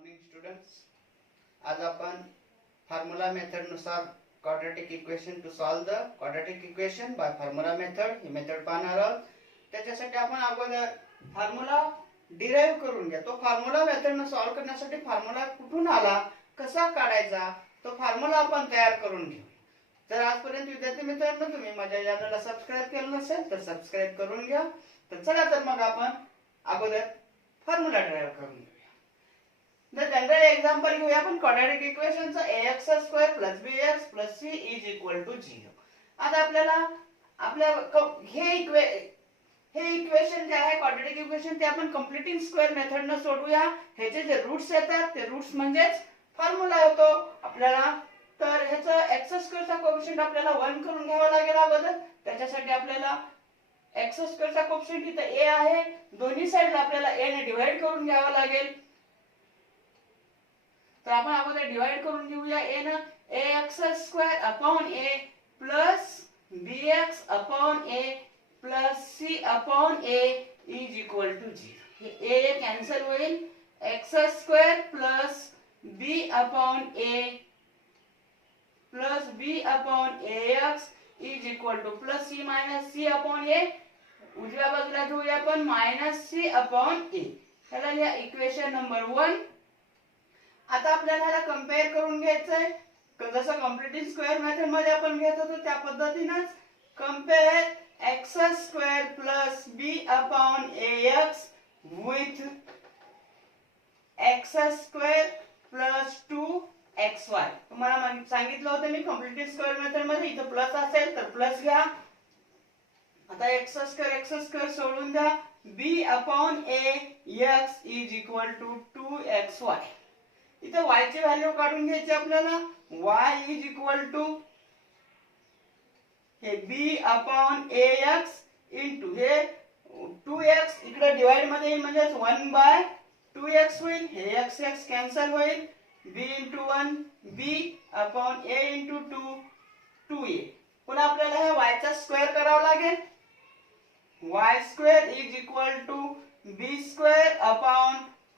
Morning students. आज आपण formula method नुसार quadratic equation two solve the quadratic equation by formula method he method पाहणार आहोत. त्याच्यासाठी आपण अगोदर फॉर्म्युला डिराइव्ह करून घ्या. तो फॉर्म्युला मेथड न सॉल्व करण्यासाठी फॉर्म्युला कुठून आला, कसा काढायचा, तो फॉर्म्युला आपण तयार करून घेऊ. जर आजपर्यंत विद्यार्थी मित्रांनो तुम्ही माझ्या चॅनलला सबस्क्राइब केलं नसेल तर सबस्क्राइब करून घ्या. तर चला तर मग आपण अगोदर फॉर्म्युला डिराइव्ह करून घेऊया. The general example घेऊया आपण quadratic equation चा ax square plus bx plus c is equal to 0. आता आपल्या हे इक्वेशन जे आहे क्वाड्रॅटिक इक्वेशन ते आपण कंप्लीटिंग स्क्वेअर मेथड न सोडवूया. ह्याचे जे रूट्स येतात ते रूट्स म्हणजेच फॉर्म्युला होतो आपल्याला. तर ह्याचा x स्क्वेअर चा कोएफिशिएंट आपल्याला 1 करून घ्यावा लागेल अगोदर. त्याच्यासाठी आपल्याला x स्क्वेअर चा कोएफिशिएंट इथे a आहे. दोन्ही साइडला आपल्याला a ने डिवाइड करून घ्यावा लागेल. तर आपण अगोदर डिवाइड करून घेऊया a न. ax square upon a plus bx upon a plus c upon a is equal to 0. हे a कॅन्सल होईल. x square plus b upon a plus b upon ax is equal to plus c minus c upon a. उजव्या बाजूला घेऊया आपण minus c upon a. ह्याला लिहा equation number 1. आता आपल्याला ह्याला कंपेअर करून घ्यायचंय. जसं कंप्लीटिंग स्क्वेअर मेथड मध्ये आपण घेत होतो त्या पद्धतीनेच compare x square plus b upon ax with x square plus 2xy. तुम्हाला सांगितलं होतं मी कंप्लीटिंग स्क्वेअर मेथड मध्ये इथं प्लस असेल तर प्लस घ्या. आता x स्क्वेअर सोडून द्या. b upon ax is equal to 2xy. इथे y ची व्हॅल्यू काढून घ्यायची आपल्याला. y इज इक्वल टू हे b अपॉन ax इनटू हे 2x इकडे डिवाइड मध्ये येईल म्हणजे 1 बाय 2x होईल. हे x x कॅन्सल होईल. b into 1 b upon a into 2 2a. पुन्हा आपल्याला हे y चा स्क्वेअर करावा लागेल. y square is equal to b square upon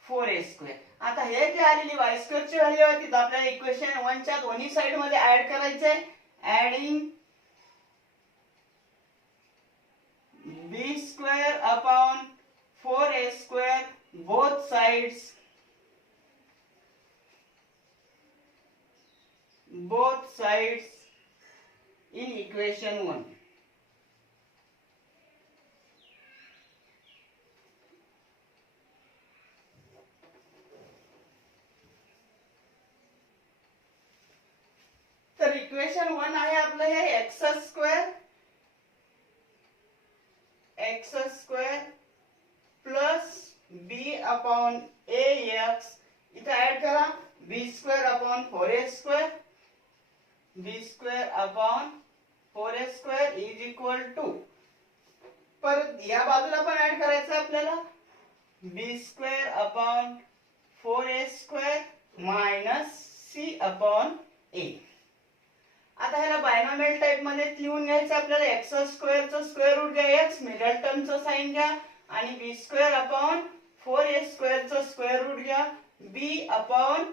4a square. आता हे जे आलेली y स्क्वेअर ची व्हॅल्यू आहे ती आपल्याला इक्वेशन 1 च्या दोन्ही साइड मध्ये ऍड करायचे. Adding b square upon 4a square both sides in equation 1. तर इक्वेशन 1 आहे आपलं हे x square plus b upon ax. इथे ऍड करा b square upon 4a square b square upon 4a square is equal to. परत या बाजूला पण ऍड करायचं आपल्याला b square upon 4a square minus c upon a. आता ह्याला बायनॉमियल टाइप मध्ये लिहून घ्यायचं आपल्याला. x स्क्वेअर चं स्क्वेअर रूट घ्या x, मिडल टर्म चं साइन घ्या आणि b square upon 4a square चं स्क्वेअर रूट घ्या b upon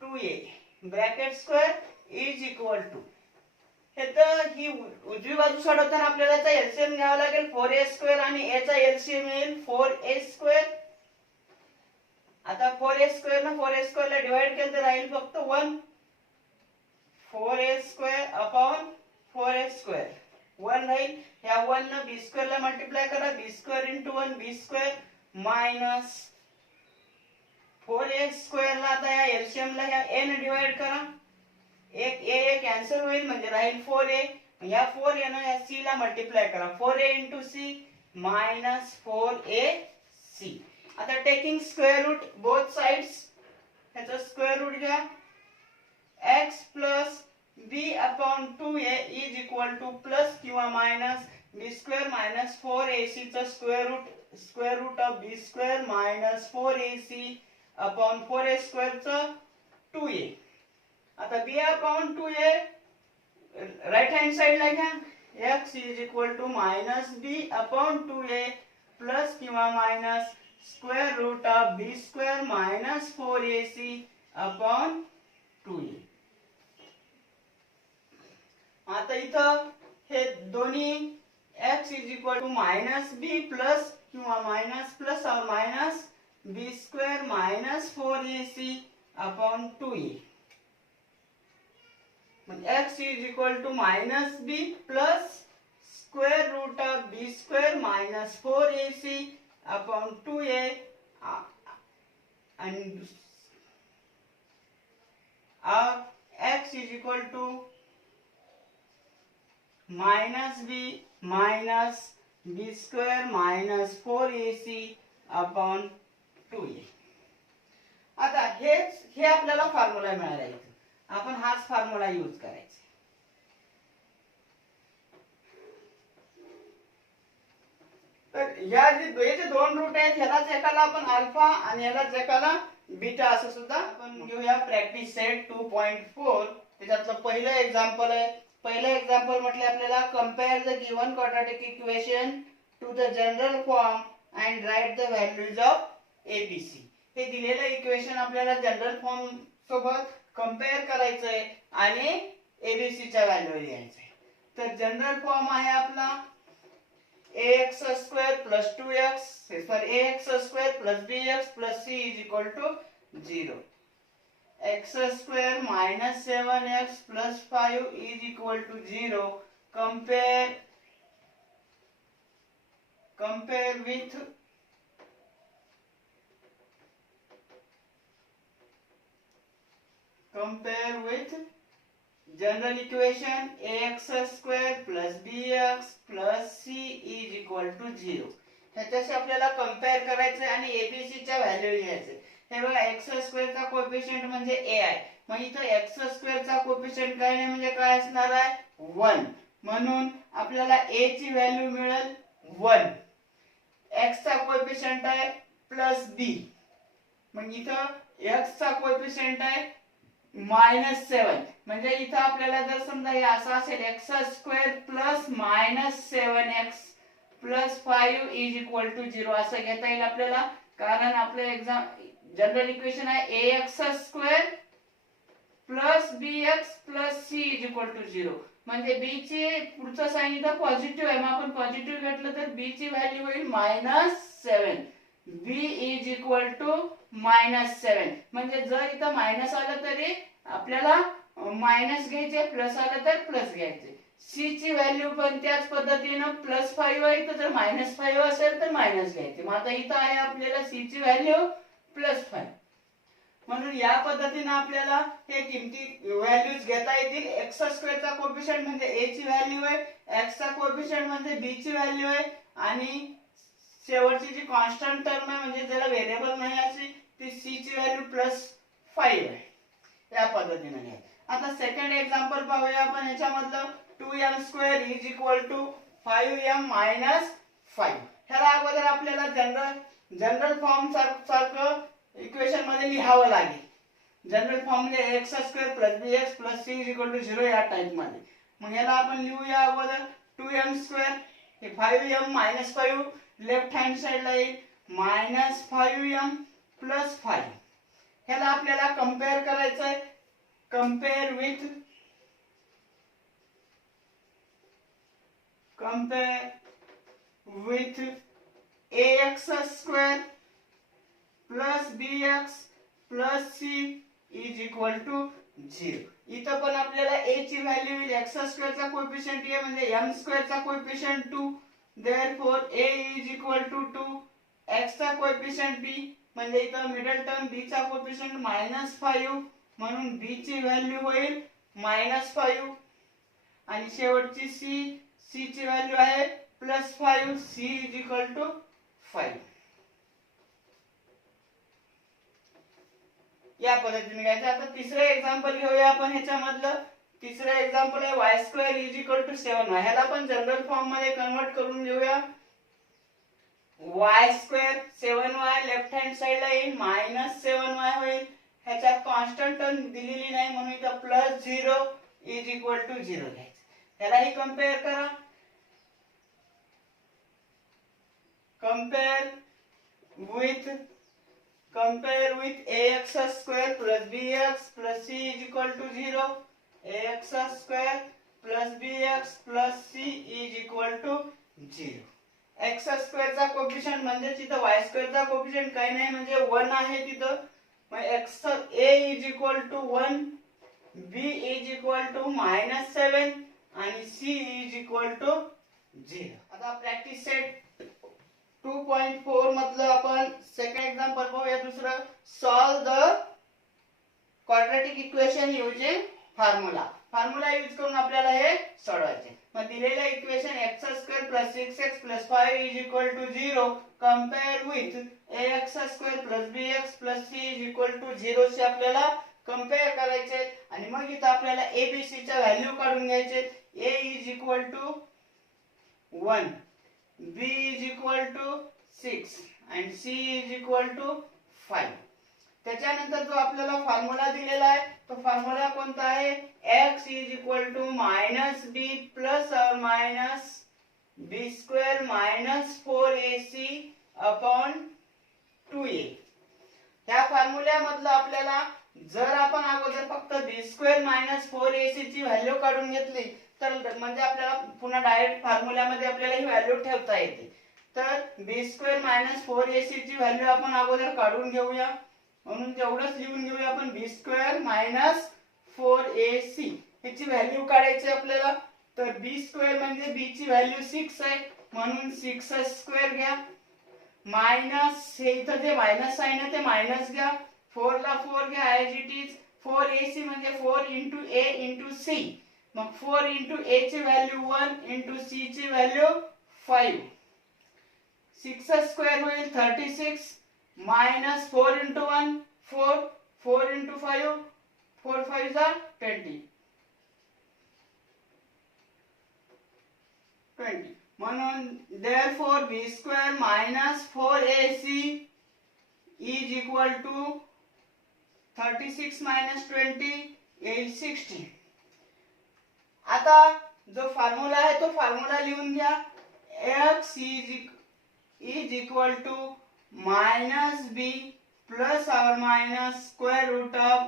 2a bracket square is equal to. हे तर ही उजवी बाजू सोडवताना आपल्याला याचा एलसीएम घ्यावा लागेल. 4a स्क्वेअर आणि a चा एलसीएम येईल 4a स्क्वेअर. आता 4a स्क्वेअर ने 4a स्क्वेअर ला डिवाइड केलं तर राहील फक्त 1. 4a square upon 4a square 1 राहील. ह्या 1 ने b स्क्वेअर ला मल्टिप्लाय करा. b square into 1 b square minus 4a square ला आता या एलसीएम ला ह्या a ने डिवाइड करा. एक a कॅन्सल होईल म्हणजे राहील 4a. या 4a ने या c ला मल्टिप्लाय करा. 4a into c minus 4ac. आता taking square root both sides. ह्याचा स्क्वेअर रूट घ्या. x plus b upon 2a is equal to plus किंवा minus b square minus 4ac चा square root of b square minus 4ac upon 4a square चा 2a. आता b upon 2a right hand side ला घ्या. x is equal to minus b upon 2a plus किंवा minus square root of b square minus 4ac upon 2a. आता इथं हे दोन्ही x is equal to minus b plus किंवा minus plus or minus b square minus 4ac upon 2a. x is equal to minus b plus square root of b square minus 4ac upon 2a and x is equal to minus b minus b square minus 4ac upon 2a. आता हे आपल्याला formula मिळाला आहे. आपण हाच formula use करायचा. तर या जे दोन रूट आहेत ह्यालाच एकाला आपण अल्फा आणि ह्यालाच एकाला बीटा असं सुद्धा आपण घेऊया. प्रॅक्टिस सेट 2.4 त्याच्यातलं पहिलं एक्झाम्पल आहे. पहिलं एक्झाम्पल म्हटले आपल्याला compare the given quadratic equation two the general form and write the values of ABC. हे दिलेलं इक्वेशन आपल्याला जनरल फॉर्म सोबत कंपेअर करायचंय आणि एबीसी च्या व्हॅल्यू लिहायचंय. तर जनरल फॉर्म आहे आपला ax square plus 2x sorry ax square plus bx plus c is equal to 0. x square minus 7x plus 5 is equal to 0. Compare with general equation ax square plus bx plus c is equal to 0. ह्याच्याशी आपल्याला compare करायचं आणि ABC च्या value लिहायचे. हे बघा x square चा coefficient म्हणजे a आहे. मग इथं x स्क्वेअर चा कोएफिशिएंट काय नाही म्हणजे काय असणार आहे 1. म्हणून आपल्याला a ची व्हॅल्यू मिळेल 1. x चा कोएफिशिएंट आहे +b. मग इथं x चा कोएफिशिएंट आहे -7. म्हणजे इथं आपल्याला जर समजा हे असं असेल x square plus -7x plus 5 is equal to 0 असं घेता येईल आपल्याला. कारण आपलं एक्झाम जनरल इक्वेशन आहे ax square plus bx plus c is equal to 0. म्हणजे b ची पुढचं साइन इथं पॉझिटिव्ह आहे. मग आपण पॉझिटिव्ह घेतलं तर b ची व्हॅल्यू होईल -7. b is equal to -7. म्हणजे जर इथं मायनस आलं तरी आपल्याला मायनस घ्यायचे, प्लस आलं तर प्लस घ्यायचे. c ची व्हॅल्यू पण त्याच पद्धतीनं +5 आहे तर -5 असेल तर मायनस घ्यायचे. मग आता इथं आहे आपल्याला c ची व्हॅल्यू +5. म्हणून या पद्धतीने आपल्याला हे किमती व्हॅल्यूज घेता येतील. x स्क्वेअर चा कोएफिशिएंट म्हणजे a ची व्हॅल्यू आहे, x चा कोएफिशिएंट म्हणजे b ची व्हॅल्यू आहे आणि शेवटची जी कॉन्स्टंट टर्म आहे म्हणजे ज्याला व्हेरिएबल नाही अशी ती c ची व्हॅल्यू +5 आहे. या पद्धतीने घ्या. आता सेकंड एक्झाम्पल पाहूया आपण. ह्याच्यामधलं 2m² is equal to 5m - 5. ह्याला अगोदर आपल्याला जनरल फॉर्म सारखं इक्वेशन मध्ये लिहावं लागेल. जनरल फॉर्म मध्ये x² + bx + c is equal to 0 या टाइप मध्ये. मग ह्याला आपण लिहूया अगोदर 2m² हे 5m - 5 लेफ्ट हँड साइडला येईल -5m + 5. ह्याला आपल्याला कंपेअर करायचंय. Compare with ax² plus bx plus c is equal to 0. इथं पण आपल्याला a ची व्हॅल्यू येईल. x² चा कोएफिशिएंट a म्हणजे m² चा coefficient 2. therefore a is equal to 2. x चा कोएफिशिएंट b म्हणजे इथं मिडल टर्म b चा कोएफिशिएंट -5 म्हणून b ची व्हॅल्यू होईल -5 आणि शेवटची c ची व्हॅल्यू आहे +5. c is equal to 5. या पद्धतीने घ्यायचं. आता तिसरे एक्झाम्पल घेऊया आपण. ह्याच्यामधलं तिसरं एक्झाम्पल आहे y² is equal to 7y. ह्याला आपण जनरल फॉर्म मध्ये कन्वर्ट करून घेऊया. y² 7y लेफ्ट हँड साइडला येईल -7y होईल. ह्याच्यात कॉन्स्टंट टर्म दिलेली नाही म्हणून इथं +0 इज इक्वल टू 0 घ्यायचं. ह्यालाही कंपेअर करा. Compare with compare with ax square plus bx plus c is equal to 0. Ax square plus bx plus c is equal to 0. x square चा coefficient म्हणजे तिथं y square चा coefficient काही नाही म्हणजे 1 आहे तिथं. मग x a is equal to 1, b is equal to -7 आणि c is equal to 0. आता प्रॅक्टिस सेट 2.4 मधलं आपण सेकंड एक्झाम्पल पाहूया. दुसरं solve the quadratic equation using formula use करून आपल्याला हे सोडवायचे. मग दिलेलं equation x² + 6x + 5 = 0 compare with ax² + bx + c = 0 शी आपल्याला कंपेअर करायचे आणि मग इथं आपल्याला abc च्या व्हॅल्यू काढून घ्यायचे. a = 1, b = 6 आणि c = 5. त्याच्यानंतर जो आपल्याला फॉर्म्युला दिलेला आहे तो फॉर्म्युला कोणता आहे? x = -b ± b² - 4ac/2a. त्या फॉर्म्युल्यामधलं आपल्याला जर आपण अगोदर फक्त b² - 4ac ची व्हॅल्यू काढून घेतली तर म्हणजे आपल्याला पुन्हा डायरेक्ट फॉर्म्युल्यामध्ये आपल्याला ही व्हॅल्यू ठेवता येते. तर b² - 4ac ची व्हॅल्यू आपण अगोदर काढून घेऊया. म्हणून तेवढंच लिहून घेऊया आपण b² - 4ac ह्याची व्हॅल्यू काढायची आपल्याला. तर b² म्हणजे b ची व्हॅल्यू 6 आहे म्हणून 6² घ्या मायनस हे इथं जे मायनस साइन आहे ते मायनस घ्या. 4 ला 4 घ्या ऍज इट इज. 4ac म्हणजे 4 * a * c. मग 4 * a ची व्हॅल्यू 1 * c ची व्हॅल्यू 5. 6² होईल 36 minus 4 into 1 4 4 into 5 4 5 are 20 म्हणून therefore b² minus 4ac is equal to 36 minus 20 is 60. आता जो फॉर्म्युला आहे तो फॉर्म्युला लिहून घ्या. x is equal to -b plus or minus square root of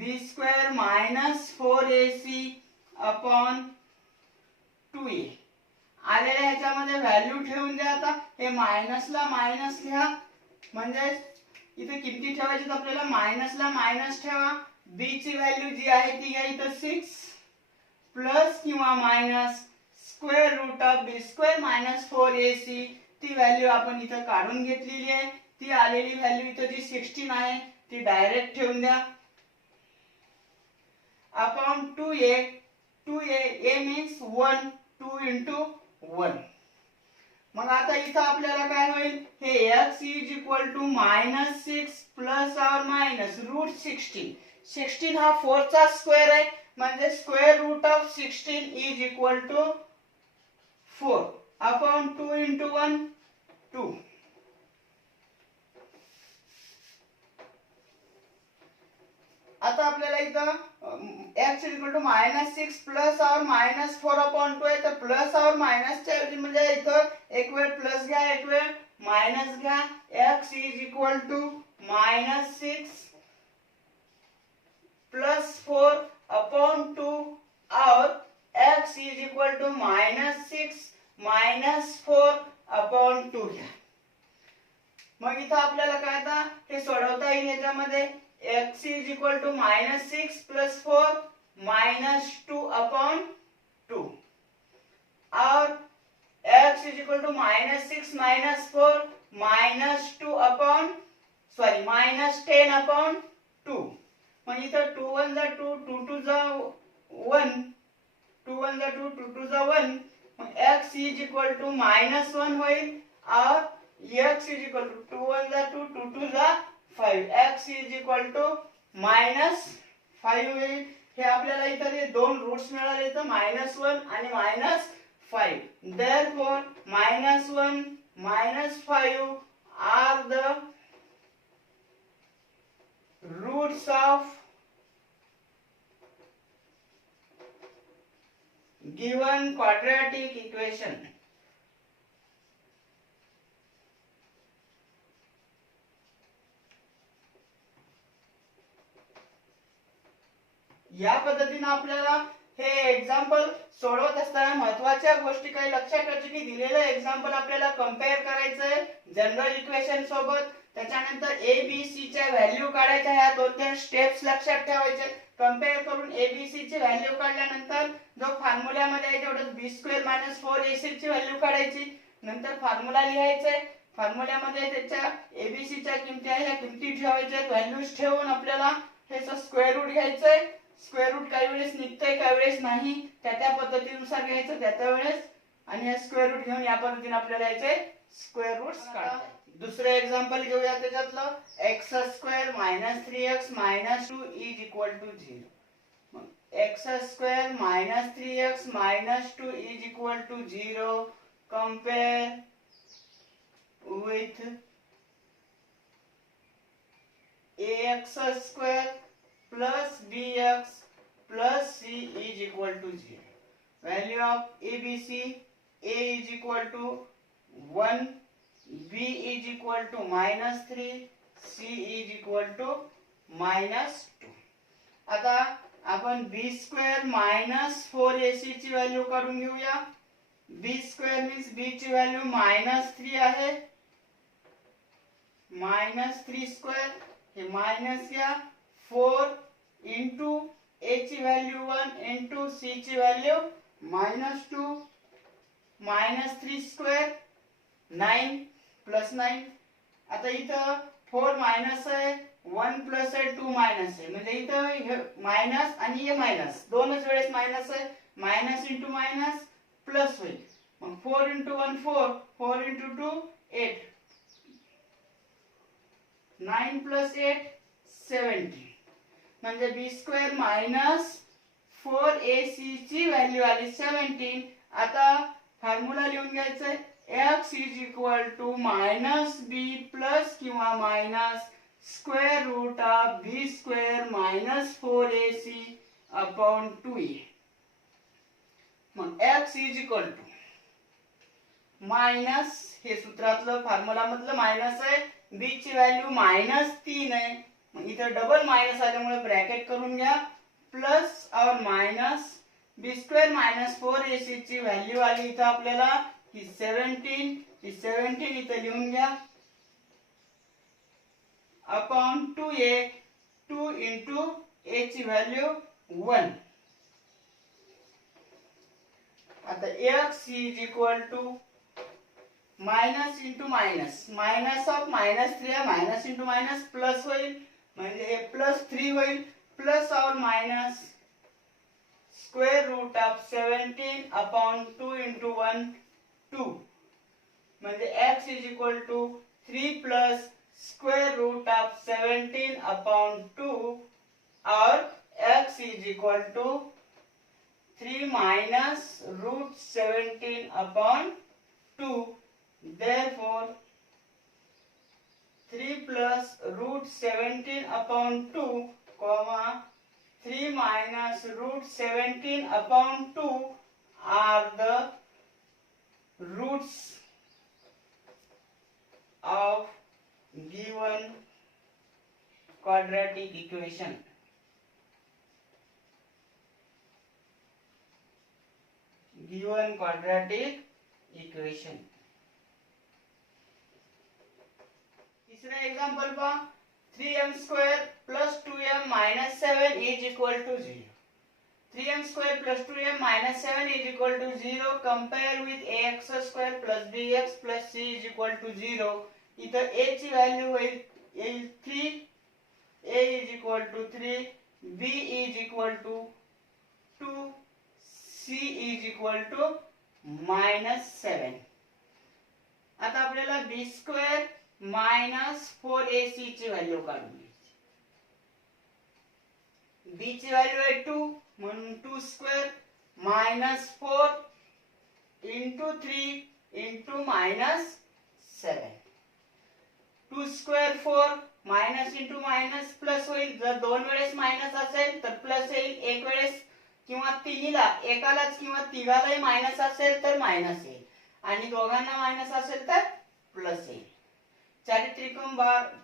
b² minus 4ac/2a. आलेल्या ह्याच्यामध्ये व्हॅल्यू ठेवून द्या. आता हे मायनसला मायनस लिहा म्हणजे इथे किती ठेवायची आपल्याला मायनसला मायनस ठेवा. b ची व्हॅल्यू जी आहे ती घ्या इथे 6 प्लस किंवा minus square root of b² minus 4ac ती व्हॅल्यू आपण इथे काढून घेतलेली आहे. ती आलेली व्हॅल्यू इथे जी 16 आहे ती डायरेक्ट ठेवून द्या. Upon 2a a means 1 2 into 1. मग आता इथं आपल्याला काय होईल हे x is equal to -6 plus or minus √16. 16 हा 4 चा स्क्वेअर आहे म्हणजे square root of 16 is equal to 4 upon 2 into 1 2. आता आपल्याला इथं x is equal to -6 plus or minus 4/2 आहे तर प्लस और मायनस च्या ऐवजी म्हणजे इथं एक वेळ प्लस घ्या एक वेळ मायनस घ्या. x is equal to -6 plus 4/2 और x is equal to -6 minus 4/2 घ्या. मग इथं आपल्याला काय आता हे सोडवता येईल. याच्यामध्ये x is equal to -6 plus 4 minus 2/2 और x is equal to -6 minus 4 minus 10/2. मग इथं 2 1 जा 2 2 2 जा 1 2 1 जा 2 2 2 जा 1. मग x is equal to -1 होईल और x is equal to 2 1 जा 2 2 2 जा 5. x is equal to -5 होईल. हे आपल्याला इथे हे दोन रूट्स मिळाले तर -1 आणि -5. therefore -1 -5 are the roots of given quadratic equation. या पद्धतीने आपल्याला हे एक्झाम्पल सोडवत असताना महत्त्वाच्या गोष्टी काही लक्षात ठेवायची की दिलेलं एक्झाम्पल आपल्याला कंपेअर करायचंय जनरल इक्वेशन सोबत. त्याच्यानंतर ए बी सी च्या व्हॅल्यू काढायच्या. ह्या 2-3 स्टेप्स लक्षात ठेवायचे. कंपेअर करून ए बी सी ची व्हॅल्यू काढल्यानंतर जो फॉर्म्युल्यामध्ये आहे तेवढं b² - 4ac ची व्हॅल्यू काढायची. नंतर फॉर्म्युला लिहायचा. फॉर्म्युल्यामध्ये त्याच्या एबीसी च्या किमती आहे ह्या किमती ठेवायच्या. व्हॅल्यूज ठेवून आपल्याला ह्याचं स्क्वेअर रूट घ्यायचंय. स्क्वेअर रूट काही वेळेस निघतंय काही वेळेस नाही. त्या पद्धतीनुसार घ्यायचं त्या वेळेस. आणि हे स्क्वेअर रूट घेऊन या पद्धतीने आपल्याला याचे स्क्वेअर रूट्स काढायचे. दुसरं एक्झाम्पल घेऊया त्याच्यातलं. x² - 3x - 2 = 0. मग x² - 3x - 2 = 0. Compare with ax² plus bx plus c = 0. Value of ABC: a = 1, b -3, c -2. आता आपण b² - 4ac ची व्हॅल्यू काढून घेऊया. b² मीन्स b ची व्हॅल्यू -3 आहे. -3² हे मायनस घ्या. 4 इंटू a ची व्हॅल्यू 1 इंटू c ची व्हॅल्यू -2. -3² 9 + 9. आता इथं 4 मायनस आहे 1 प्लस आहे 2 मायनस आहे. म्हणजे इथं मायनस आणि हे मायनस दोनच वेळेस मायनस आहे. मायनस इंटू मायनस प्लस होईल. मग 4 इंटू 1 4, 4 इंटू 2 8, 9 + 8 17. म्हणजे b² - 4ac ची व्हॅल्यू आली 17. आता फॉर्म्युला लिहून घ्यायचंय. x = -b प्लस किंवा minus square root of b² - 4ac upon 2a. मग x = मायनस हे सूत्रातलं फॉर्म्युला मधलं मायनस आहे. b ची व्हॅल्यू -3 आहे. मग इथं डबल मायनस आल्यामुळे ब्रॅकेट करून घ्या. प्लस और मायनस b² - 4ac ची व्हॅल्यू आली इथं आपल्याला ही 17. ही 17 इथं लिहून घ्या. Upon 2a. 2 इंटू a ची व्हॅल्यू 1. आता x = minus into minus. Minus of -3 आहे. मायनस इंटू मायनस प्लस होईल. म्हणजे हे +3 होईल. प्लस और minus square root of 17 upon 2 into 1 2. म्हणजे x = 3 plus square root of 17 upon 2 और x = 3 minus √17 upon 2. Therefore 3 plus √17 upon 2, comma 3 minus √17 upon 2 are the roots of given quadratic equation. Given quadratic equation. तीसरा example पहा. 3m² plus 2m minus 7 is equal to 0. 3m² plus 2m minus 7 is equal to 0. Compare with ax² plus bx plus c is equal to 0. इथं a ची value होईल 3. a is equal to 3. b is equal to 2. c is equal to -7. आता आपल्याला b² minus 4ac ची value काढून घ्यायची. b ची value आहे 2 म्हणून 2² -4 into 3 into -7. 2² 4 minus into minus plus होईल. जर दोन वेळेस मायनस असेल तर प्लस येईल. एक वेळेस किंवा तिन्हीला एकालाच किंवा तिघालाही मायनस असेल तर मायनस येईल. आणि दोघांना मायनस असेल तर प्लस येईल. 4 त्रिकोण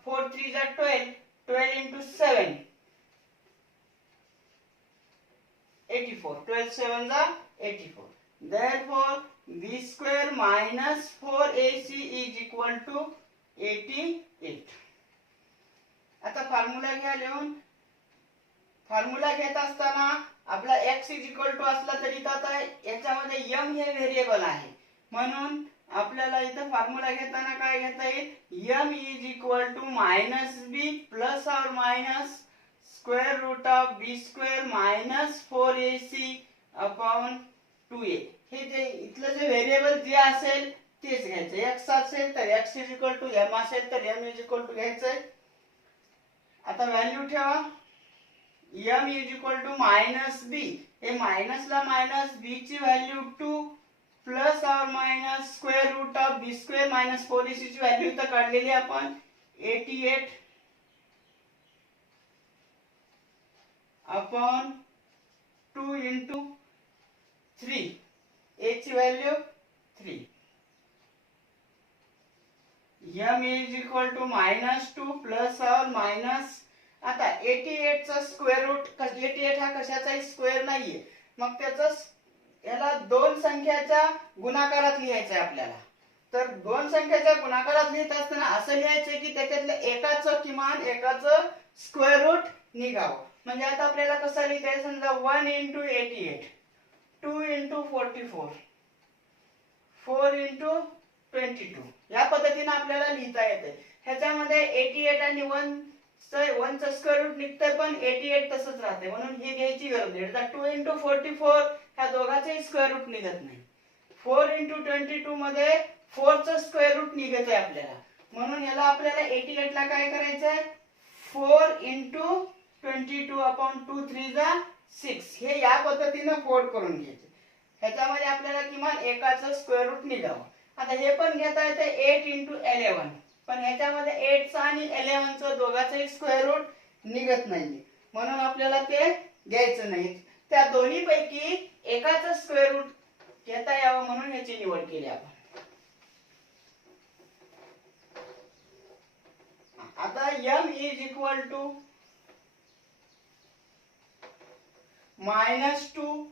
4 3 12. 12 into 7 84. 12 7 जा 84. Therefore b square minus 4ac is equal to 88. आता फॉर्म्युला घ्या लिहून. फॉर्म्युला घेत असताना आपला x इज इक्वल टू असला तरी आता याच्यामध्ये m हे व्हेरिएबल आहे, म्हणून आपल्याला इथं फॉर्म्युला घेताना काय घेता येईल, m is equal to minus B plus और minus square root of B square minus 4ac upon 2a. हे जे इथलं जे व्हेरिएबल जे असेल तेच घ्यायचं. x असेल तर x is equal to m असेल तर m इज इक्वल टू घ्यायचंय. आता व्हॅल्यू ठेवा. m is equal to minus B, हे मायनसला मायनस बी ची व्हॅल्यू 2 प्लस और minus square root of B square minus 4ac ची व्हॅल्यू इथं काढलेली आपण 88 अपॉन 2 इंटू 3, a ची value 3. m is equal to minus 2 plus और मायनस, आता 88 चा स्क्वेअर रूट, 88 हा कशाचाही स्क्वेअर नाहीये, मग त्याचा याला दोन संख्याच्या गुणाकारात लिहायचं आहे आपल्याला. तर दोन संख्याच्या गुणाकारात लिहित असताना असं लिहायचं की त्याच्यातलं एकाचं किमान एकाचं स्क्वेअर रूट निघावं. म्हणजे आता आपल्याला कसं लिहिता येईल, समजा 1 इंटू 88, 2 इंटू 44, 4 इंटू 22 या पद्धतीने आपल्याला लिहिता येते. ह्याच्यामध्ये 88 आणि 1 चं स्क्वेअर रूट निघतंय, पण 88 तसंच राहते, म्हणून ही घ्यायची गरज नाही. 2 इंटू 44 ह्या दोघांचेही स्क्वेअर रूट निघत नाही. 4 इंटू 22 मध्ये 4 चं स्क्वेअर रूट निघत आहे आपल्याला, म्हणून याला आपल्याला 88 ला काय करायचंय, 4 इंटू 22 अपॉन 2 3 जा 6 हे या पद्धतीने फोल्ड करून घ्यायचे. ह्याच्यामध्ये आपल्याला किमान एकाचं स्क्वेअर रूट निघावं. आता हे पण घेता येते 8 इंटू 11, पण ह्याच्यामध्ये 8 चा आणि 11 चं दोघांचेही स्क्वेअर रूट निघत नाही, म्हणून आपल्याला ते घ्यायचं नाही. त्या दोन्ही पैकी एकाचं स्क्वेअर रूट घेता यावं म्हणून ह्याची निवड केली आपण. आता m is equal to minus 2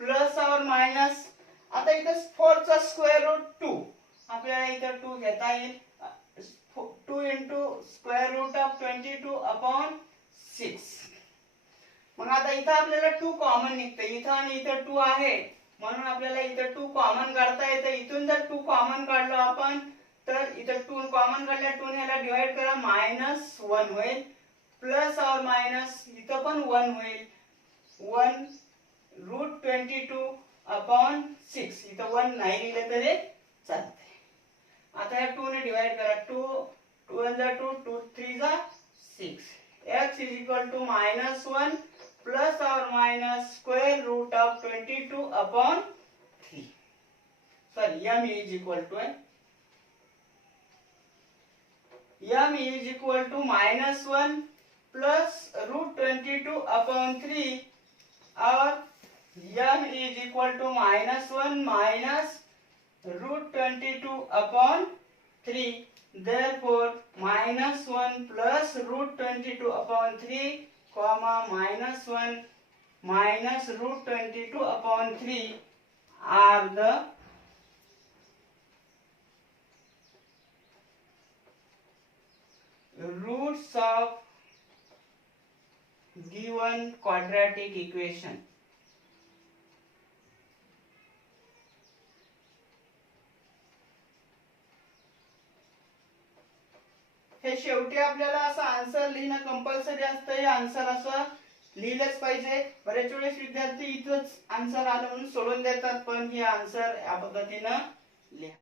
plus और मायनस, आता इथं 4 चा स्क्वेअर रूट 2, आपल्याला इथं 2 घेता येईल. 2 into square root of 22 upon 6. मग आता इथं आपल्याला 2 कॉमन निघतं, इथं आणि इथं 2 आहे, म्हणून आपल्याला इथं 2 कॉमन काढता येतं. इथून जर 2 कॉमन काढलो आपण तर इथं 2 कॉमन काढल्या 2 ने याला डिवाइड करा, मायनस 1 होईल, प्लस और मायनस इथं पण 1 होईल, 1 रूट 22 अपॉन 6. इथं 1 नाही लिहिलं तरी चालतंय. आता या 2 ने डिवाइड करा, 2 2 जा 2, 2 3 जा 6. x is equal to minus 1 plus और minus square root of 22 upon 3. Sorry, m is equal to minus 1 plus root 22 upon 3 और m is equal to minus 1 minus root 22 upon 3. Therefore minus 1 plus root 22 upon 3 comma minus 1 minus root 22 upon 3 are the roots of given quadratic equation. हे शेवटी आपल्याला असं answer लिहिणं compulsory असतं. हे answer असं लिहिलंच पाहिजे. बरेच वेळेस विद्यार्थी इथंच आन्सर आलं म्हणून सोडून देतात, पण हे आन्सर या पद्धतीनं लिहा.